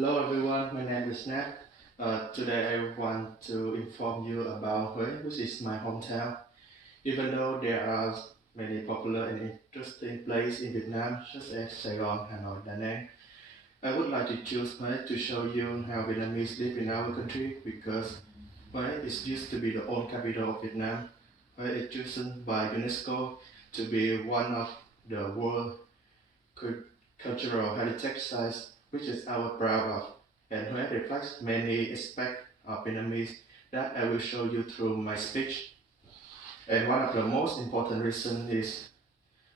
Hello everyone, my name is Nat. Today I want to inform you about Huế, which is my hometown. Even though there are many popular and interesting places in Vietnam, such as Saigon, Hanoi, Da Nang, I would like to choose Huế to show you how Vietnamese live in our country because Huế is used to be the old capital of Vietnam. Huế is chosen by UNESCO to be one of the world cultural heritage sites, which is our proud of, and Huế reflects many aspects of Vietnamese that I will show you through my speech. And one of the most important reasons is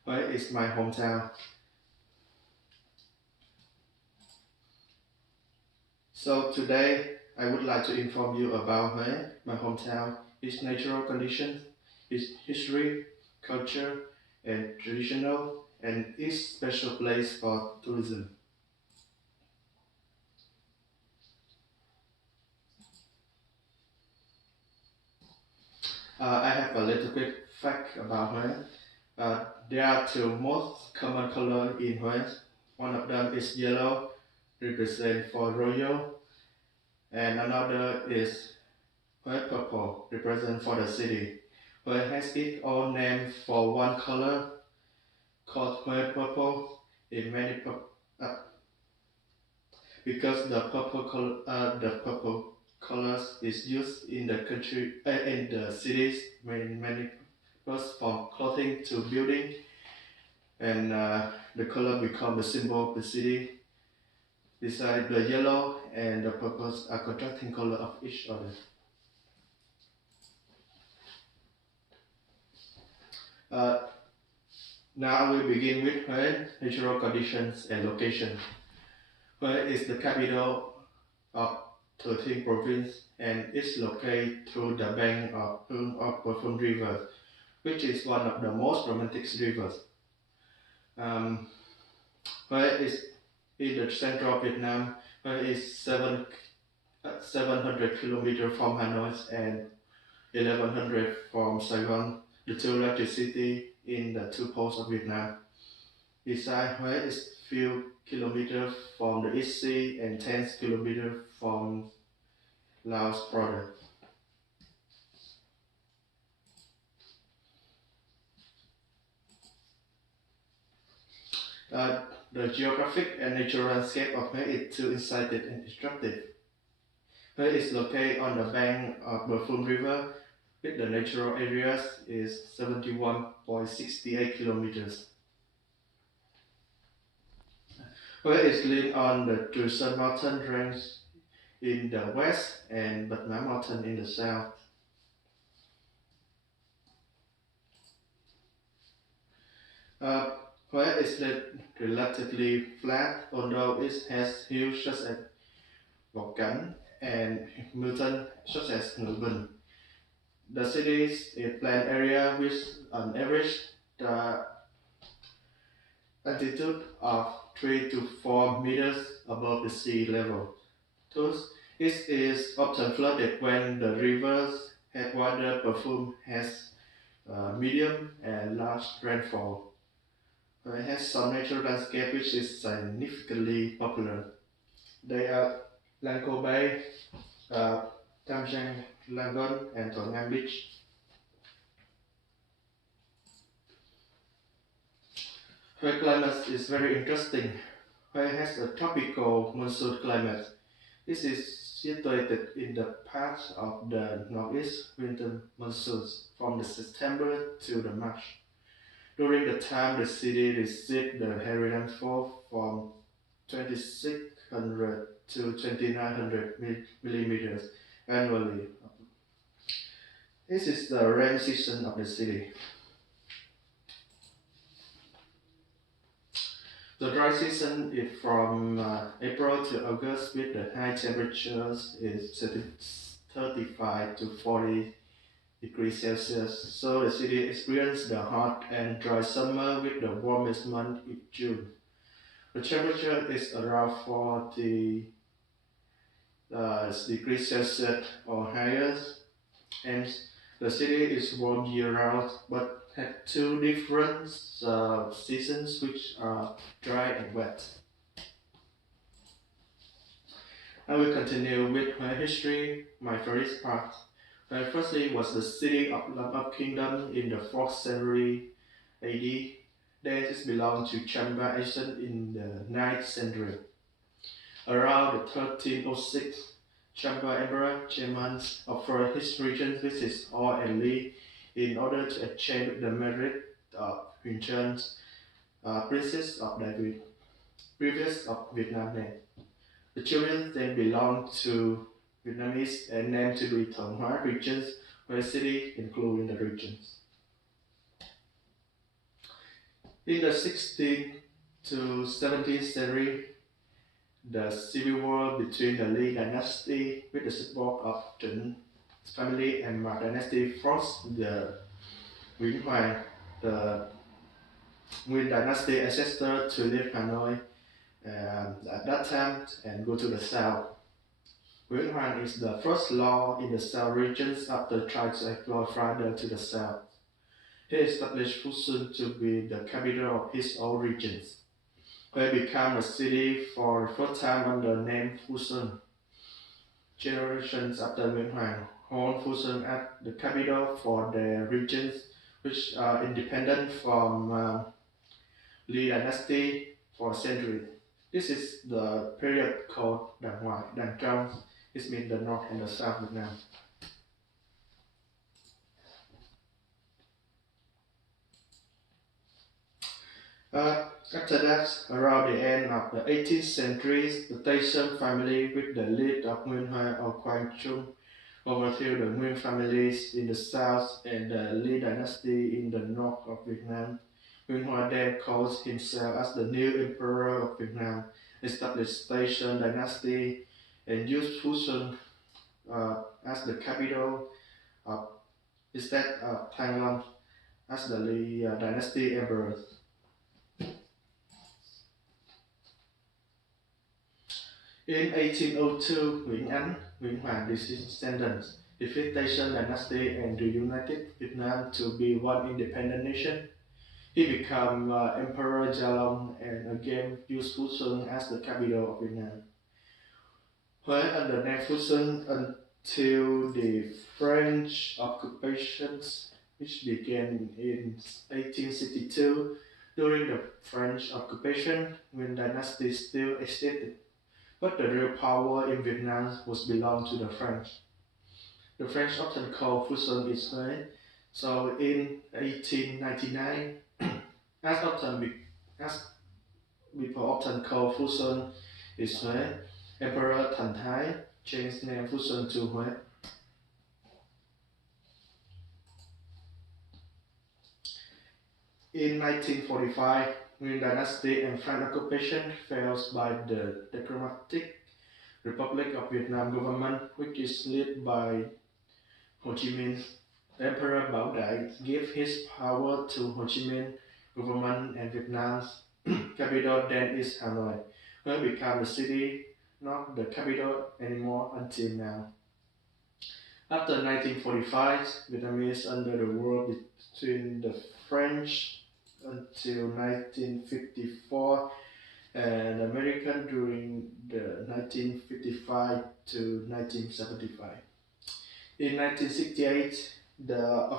Huế is my hometown. So today I would like to inform you about Huế, my hometown, its natural conditions, its history, culture, and traditional, and its special place for tourism. I have a little bit fact about Huế. There are two most common colors in Huế. One of them is yellow, represent for royal, and another is Huế purple, represent for the city. Huế has its own name for one color called Huế purple in many because the purple colors is used in the country in the cities many purpose from clothing to building, and the color become the symbol of the city. Besides, the yellow and the purple are contrasting color of each other. Uh, Now we begin with Huế, natural conditions and location. Huế is the capital of 13 province and is located through the bank of Perfume River, which is one of the most romantic rivers. Um, Huế is in the central of Vietnam. Huế is 700 kilometers from Hanoi and 1100 from Saigon, the two largest cities in the two poles of Vietnam. Besides, Huế is few kilometers from the East Sea and 10 kilometers from Laos border. Uh, the geographic and natural landscape of Huế is too exciting and instructive. Huế is located on the bank of the Phuong River, with the natural areas is 71.68 kilometers. Huế is linked on the Truong mountain range in the west and Bạch Mã mountain in the south. Uh, Huế is relatively flat, although it has hills such as Gò Cánh and mountains such as Ngự Bình. The city is a plain area with an average altitude of 3 to 4 meters above the sea level. Thus, it is often flooded when the river's headwater perfume has medium and large rainfall. It has some natural landscape which is significantly popular. They are Lanco Bay, uh, Tam Giang Lagoon, and Thuận Beach. Huế climate is very interesting. Huế has a tropical monsoon climate. This is situated in the part of the northeast winter monsoons from the September to the March. During the time the city received the heavy rainfall from 2600 to 2900 millimeters annually. This is the rain season of the city. The dry season is from April to August, with the high temperatures is 35 to 40 degrees Celsius. So the city experiences the hot and dry summer with the warmest month in June. The temperature is around 40 degrees Celsius or higher, and the city is warm year-round, but have two different seasons which are dry and wet. I will continue with her history, my first part. Firstly was the city of Lampap Kingdom in the 4th century AD. Then it belonged to Chamba Ancient in the 9th century. Around the 1306, Chamba Emperor Germans offered his region visits all elite in order to exchange the merit of Huyền Princess of David, previous of Vietnam name. The children then belonged to Vietnamese and named to be Thuận Hóa regions, where city including the regions. In the 16th to 17th century, the civil war between the Lý dynasty with the support of Trịnh family and Mạc dynasty forced the Nguyễn Hoàng, the Nguyen dynasty ancestor, to leave Hanoi at that time and go to the south. Nguyễn Hoàng is the first law in the south regions after trying to explore farther to the south. He established Fusun to be the capital of his own regions, where it became a city for the first time under the name Fusun. Generations after Nguyễn Hoàng hold Fusun as the capital for their regions, which are independent from Lý dynasty for centuries. This is the period called Đàn Ngoại, Đàn Trong. This means the north and the south Vietnam. After that, around the end of the 18th century, the Tây Sơn family, with the lead of Nguyen Hoa or Quang Trung, overthrew the Nguyen families in the south and the Lý dynasty in the north of Vietnam. Nguyen Hoa then calls himself as the new emperor of Vietnam, established Tây Sơn dynasty, and used Fusun as the capital of instead of Thăng Long as the Lý dynasty emperors. In 1802, Nguyễn Ánh, Nguyễn Hoàng descendants defeated Tây Sơn dynasty and reunited Vietnam to be one independent nation. He became Emperor Gia Long and again used Fusun as the capital of Vietnam. Huế under name Fusun until the French occupations, which began in 1862. During the French occupation, Nguyen dynasty still existed, but the real power in Vietnam was belonged to the French. The French often call Fusun is Huế. So in 1899, as people often call Fusun is Huế, Emperor Thành Thái changed name Fusun to Huế. In 1945, Nguyen dynasty and French occupation fell by the Democratic Republic of Vietnam government, which is led by Ho Chi Minh. Emperor Bảo Đại gave his power to Ho Chi Minh government, and Vietnam's capital then is Hanoi, where it became the city, not the capital anymore until now. After 1945, Vietnamese under the war between the French until 1954 and American during the 1955 to 1975. In 1968, the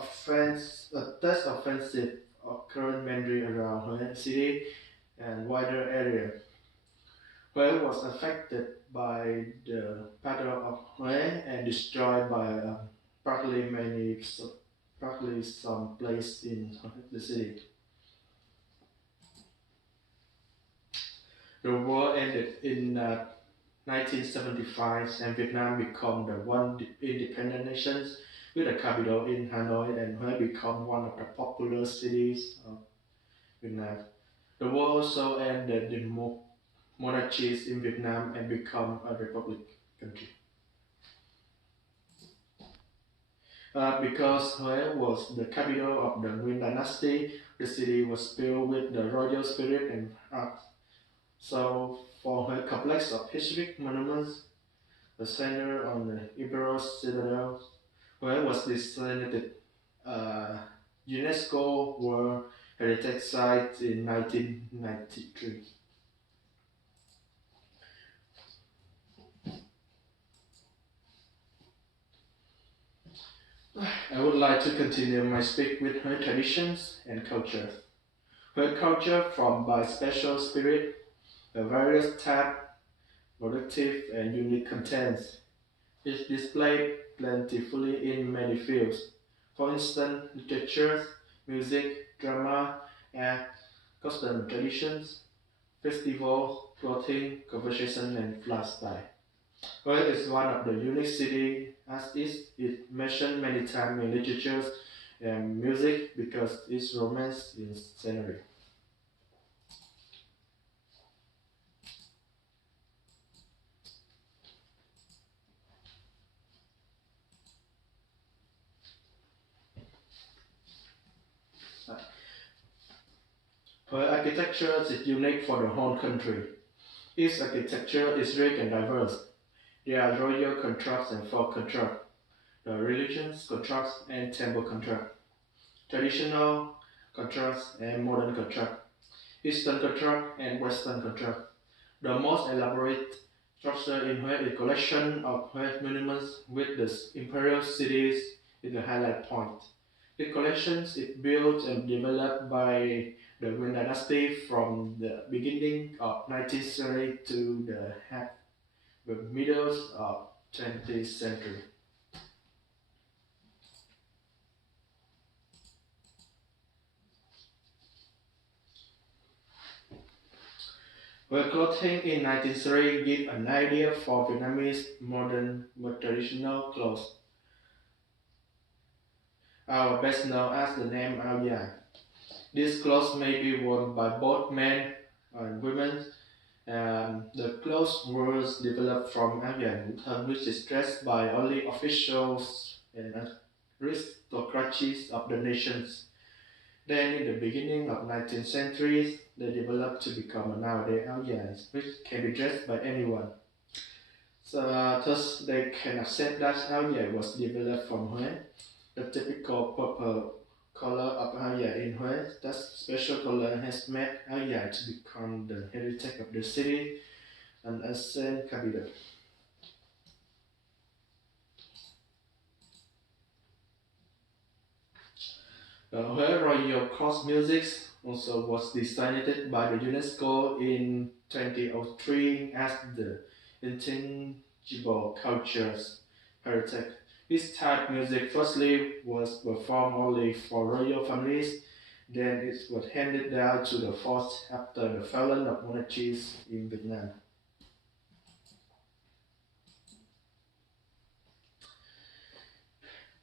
test offensive occurred mainly around Huế city and wider area. Huế was affected by the Battle of Huế and destroyed by partly some place in the city. The war ended in 1975 and Vietnam became the one independent nation with a capital in Hanoi, and Huế became one of the popular cities of Vietnam. The war also ended the monarchies in Vietnam and became a republic country. Because Huế was the capital of the Nguyen dynasty, the city was filled with the royal spirit and art. So, for her complex of historic monuments, the center on the Imperial Citadel, Huế was designated UNESCO World Heritage Site in 1993. I would like to continue my speak with her traditions and culture. Her culture formed by special spirit, a various type, productive and unique contents is displayed plentifully in many fields. For instance, literature, music, drama, and custom traditions, festival, clothing, conversation, and lifestyle. Perth is one of the unique cities as is it mentioned many times in literature and music because its romance in scenery. Her architecture is unique for the whole country. Its architecture is rich and diverse. There are royal contracts and folk contracts, the religions contracts and temple contracts, traditional contracts and modern contracts, Eastern contract and Western contract. The most elaborate structure in Hue is collection of Hue monuments with the imperial cities is the highlight point. The collections is built and developed by the Yuan dynasty from the beginning of 19th century to the middle of 20th century. Where clothing in 19th century give an idea for Vietnamese modern but traditional clothes, are best known as the name Ao Dai. These clothes may be worn by both men and women. The clothes were developed from Avian, which is dressed by only officials and aristocracies of the nations. Then, in the beginning of 19th century, they developed to become a nowadays Avians, which can be dressed by anyone. So, thus, they can accept that Avian was developed from Hue. The typical purple color of Haya in Hue, that special color has made Haya to become the heritage of the city and ancient capital. The Hue Royal Cross Music also was designated by the UNESCO in 2003 as the intangible cultures heritage. This type music firstly was performed only for royal families, then it was handed down to the fourth after the fallen of monarchies in Vietnam.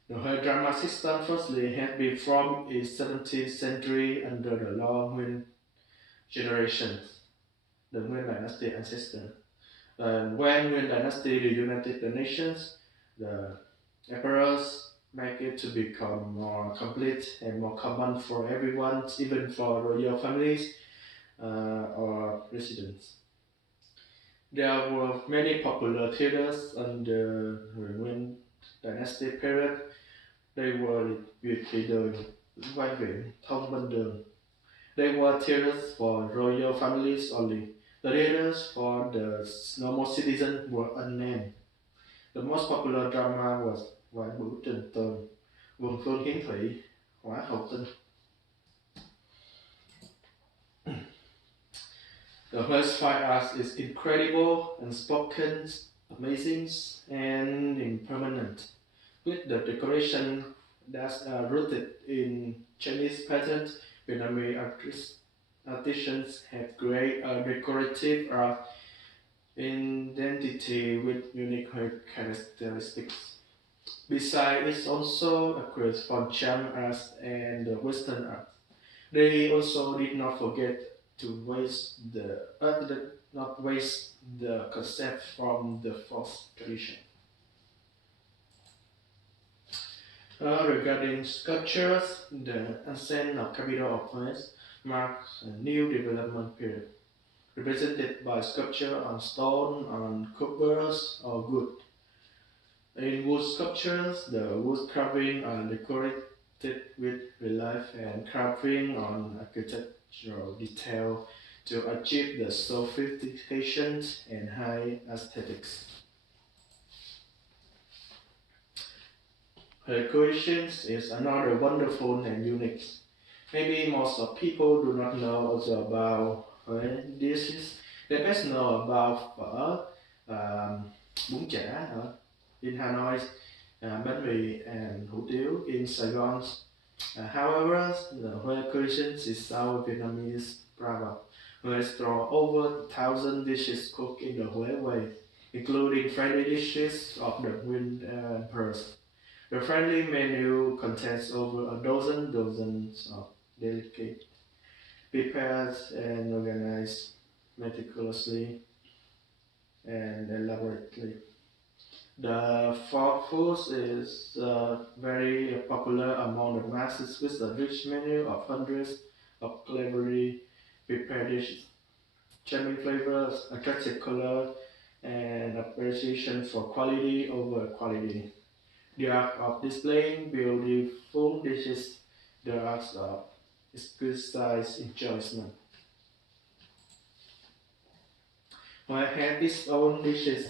The Hue drama system firstly had been formed in 17th century under the Long Nguyen generation, the Nguyen dynasty ancestor. And when Nguyen dynasty reunited the nations, the emperors make it to become more complete and more common for everyone, even for royal families or residents. There were many popular theaters under the Nguyen dynasty period. They were Việt Thị Đường, Văn Viện, Thông Văn Đường. They were theaters for royal families only. The theaters for the normal citizens were unnamed. The most popular drama was Vạn Bửu Trình Tường, Vườn Phương Hiến Thủy, Hóa Hậu Tinh. The first fine art is incredible, unspoken, amazing, and impermanent, with the decoration that's rooted in Chinese patterns. Vietnamese artisans have created a decorative art identity with unique characteristics. Besides, it also occurs from Cham arts and the Western art. They also did not forget to not waste the concept from the fourth tradition. Regarding sculptures, the ascent of capital of France marks a new development period, represented by sculpture on stone, on cobbles, or wood. In wood sculptures, the wood carving are decorated with relief and carving on architectural detail to achieve the sophistication and high aesthetics. Her cuisine is another wonderful and unique. Maybe most of people do not know also about her dishes. They best know about phở, bún chả in Hanoi, bánh mì and hủ tiếu in Saigon. However, the Hue cuisine is our Vietnamese proverb. Hue store over 1,000 dishes cooked in the Hue way, including friendly dishes of the Wind Emperors. The friendly menu contains over a dozens of delicate prepared and organized meticulously and elaborately. The folk food is very popular among the masses with a rich menu of hundreds of cleverly prepared dishes, charming flavors, attractive color, and appreciation for quality over quantity. The art of displaying beautiful dishes, the art of exquisite enjoyment. I have its own dishes.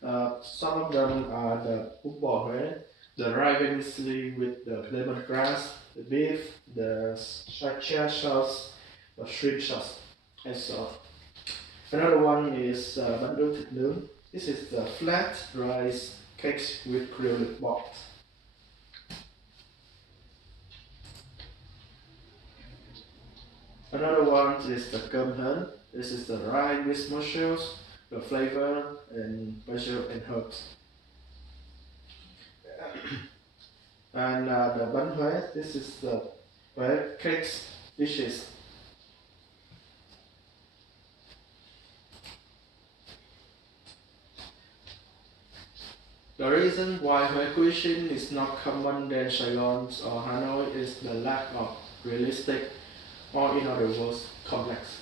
Some of them are the bún bò Huế, the ravenously with the lemongrass, the beef, the sriracha sauce, the shrimp sauce, and so. Another one is bánh đúc thịt nướng. This is the flat rice cakes with grilled pork. Another one is the cơm hến. This is the rice with mushrooms, the flavor and basil and herbs. And the bánh Huế, this is the Huế cakes dishes. The reason why Huế cuisine is not common than Saigon or Hanoi is the lack of realistic, or in other words, complex.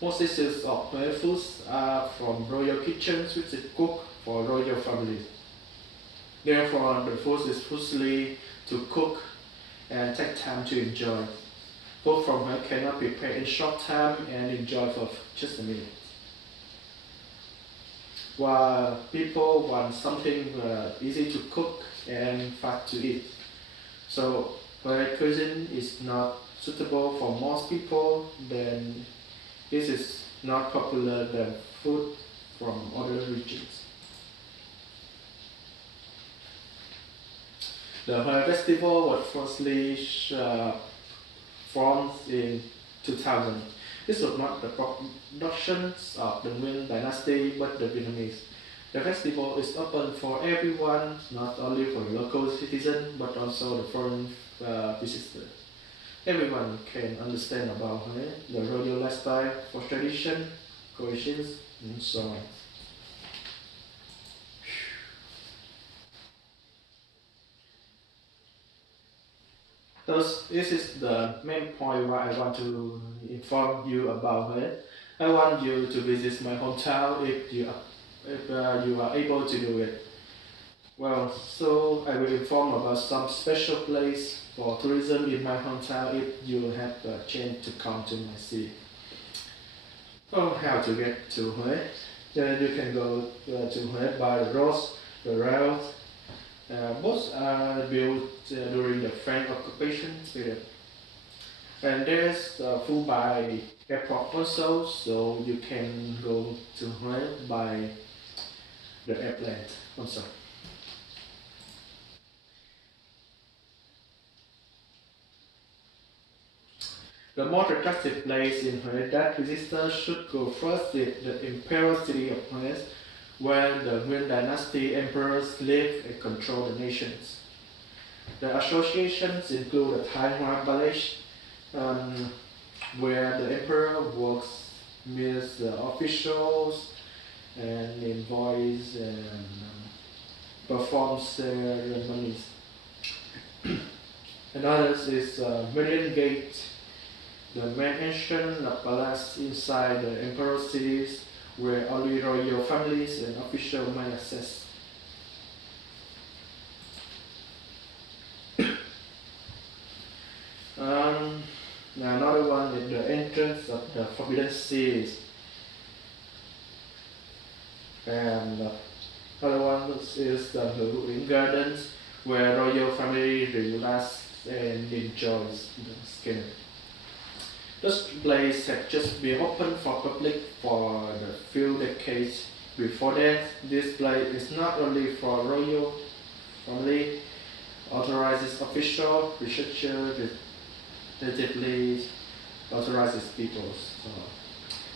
Most dishes of Huế foods are from royal kitchens which is cooked for royal families. Therefore, the food is costly to cook and take time to enjoy. Food from Huế cannot be prepared in short time and enjoyed for just a minute. While people want something easy to cook and fast to eat. So, Huế cuisine is not suitable for most people, then this is not popular than food from other regions. The Huế festival was firstly formed in 2000. This was not the productions of the Nguyen dynasty but the Vietnamese. The festival is open for everyone, not only for local citizens but also the foreign visitors. Everyone can understand about the royal lifestyle for tradition, coexistence, and so on. Thus, this is the main point why I want to inform you about it. I want you to visit my hometown if you are able to do it. Well, so I will inform about some special place for tourism in my hometown if you have a chance to come to my city. Oh, how to get to Huế? You can go to Huế by the roads, the rails. Both are built during the French occupation period. And there's full by airport also, so you can go to Huế by the airplane also. The most attractive place in Huế that visitors should go first is the imperial city of Huế, where the Nguyen dynasty emperors lived and controlled the nations. The associations include the Thai Hoa Palace, where the emperor works with the officials and envoys and performs ceremonies. Another is Meridian Gate, the main ancient palace inside the emperor's cities where only royal families and officials may access. Another one is the entrance of the Forbidden Seas. And another one is the Blue Gardens, where royal family relax and enjoys the scenery. This place had just been opened for public for the few decades before that. This place is not only for royal family, authorizes official, researcher, relatively authorizes people. So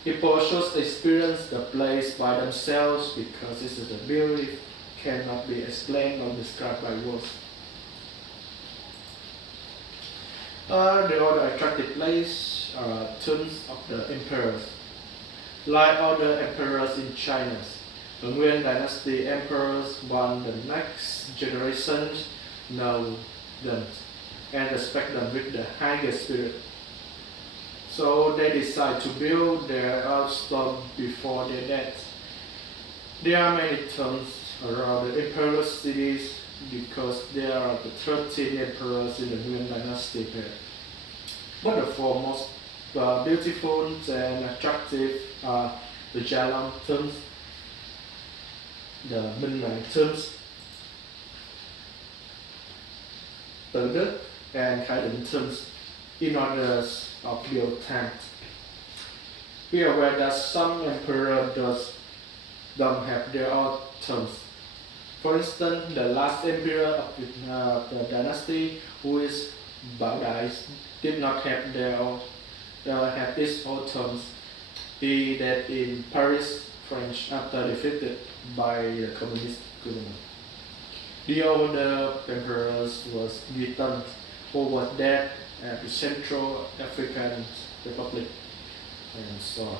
people should experience the place by themselves because this is a beauty cannot be explained or described by words. The other attractive place are tombs of the emperors. Like other emperors in China, the Nguyen dynasty emperors want the next generation know them and respect them with the highest spirit. So they decide to build their stone before their death. There are many tombs around the emperor cities because there are the 13 emperors in the Nguyen dynasty period. But the four most beautiful and attractive are the Jalan tombs, the Minh Mạng tombs, Tự Đức, and Khai Định tombs in order of build tanks. Be aware that some emperors don't have their own tombs. For instance, the last emperor of the dynasty, who is Bảo Đại, did not have have his own tombs. He died in Paris, France, after defeated by the communist government. The older emperors was Guiton, who was dead at the Central African Republic, and so on.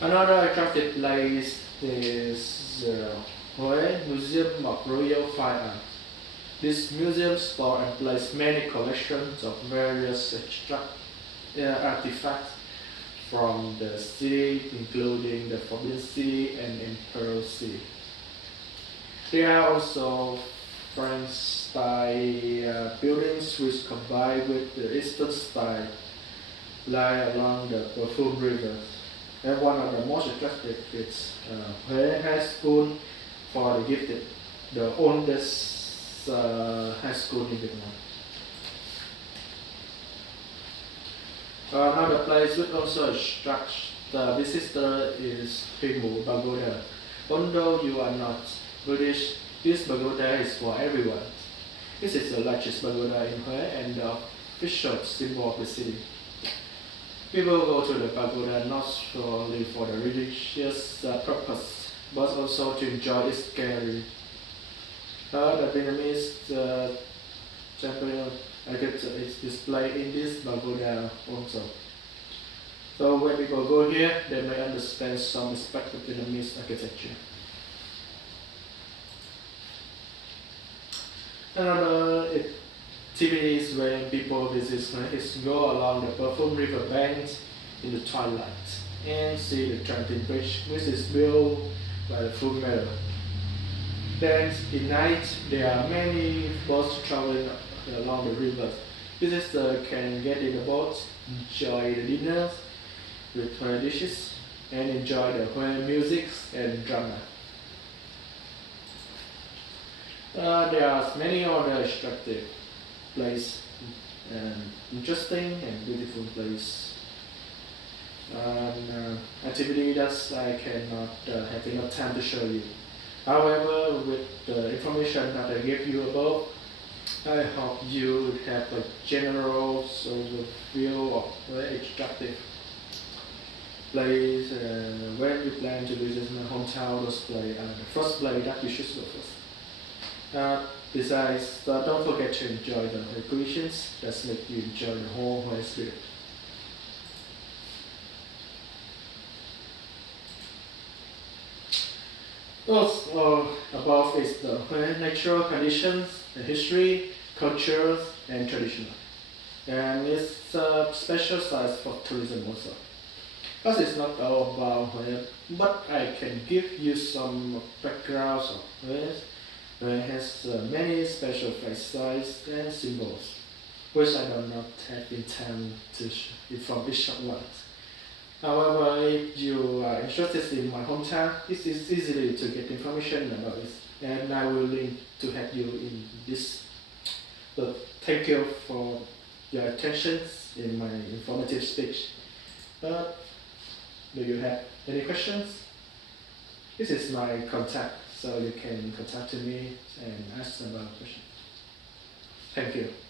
Another attractive place is the Huế Museum of Royal Fine Art. This museum stores and places many collections of various artifacts from the city, including the Forbidden City and Imperial City. There are also French style buildings which combine with the Eastern style, lie along the Perfume River. And one of the most attractive is Huế High School for the Gifted, the oldest high school in Vietnam. Another place which also attracts the visitor is Thủy Mụ Pagoda. Although you are not British, this pagoda is for everyone. This is the largest pagoda in Huế and the official symbol of the city. People go to the pagoda not solely for the religious purpose, but also to enjoy its gallery. The Vietnamese temple architecture is displayed in this pagoda also. So when people go here, they may understand some aspect of Vietnamese architecture. Another activities when people visit is go along the Perfume River banks in the twilight and see the Trenton Bridge, which is built by the full metal. Then in night, there are many boats traveling along the river. Visitors can get in the boats, enjoy the dinners with Huế dishes, and enjoy the Huế music and drama. There are many other attractive places and interesting and beautiful places. Activity that I cannot have enough time to show you. However, with the information that I gave you above, I hope you have a general overview of very attractive place. When you plan to visit my hometown, those places are the first place that you should go first. Besides, don't forget to enjoy the recreations that make you enjoy the whole Huế spirit. Also, above is the Huế natural conditions, the history, cultures, and tradition. And it's a special size for tourism also. As it's not all about Huế, but I can give you some backgrounds of Huế. Huế has many special sites and symbols, which I do not have in time to inform each one. However, if you are interested in my hometown, it is easy to get information about it. and I will willing to help you in this. But thank you for your attention in my informative speech. But do you have any questions? This is my contact, so you can contact me and ask about questions. Thank you.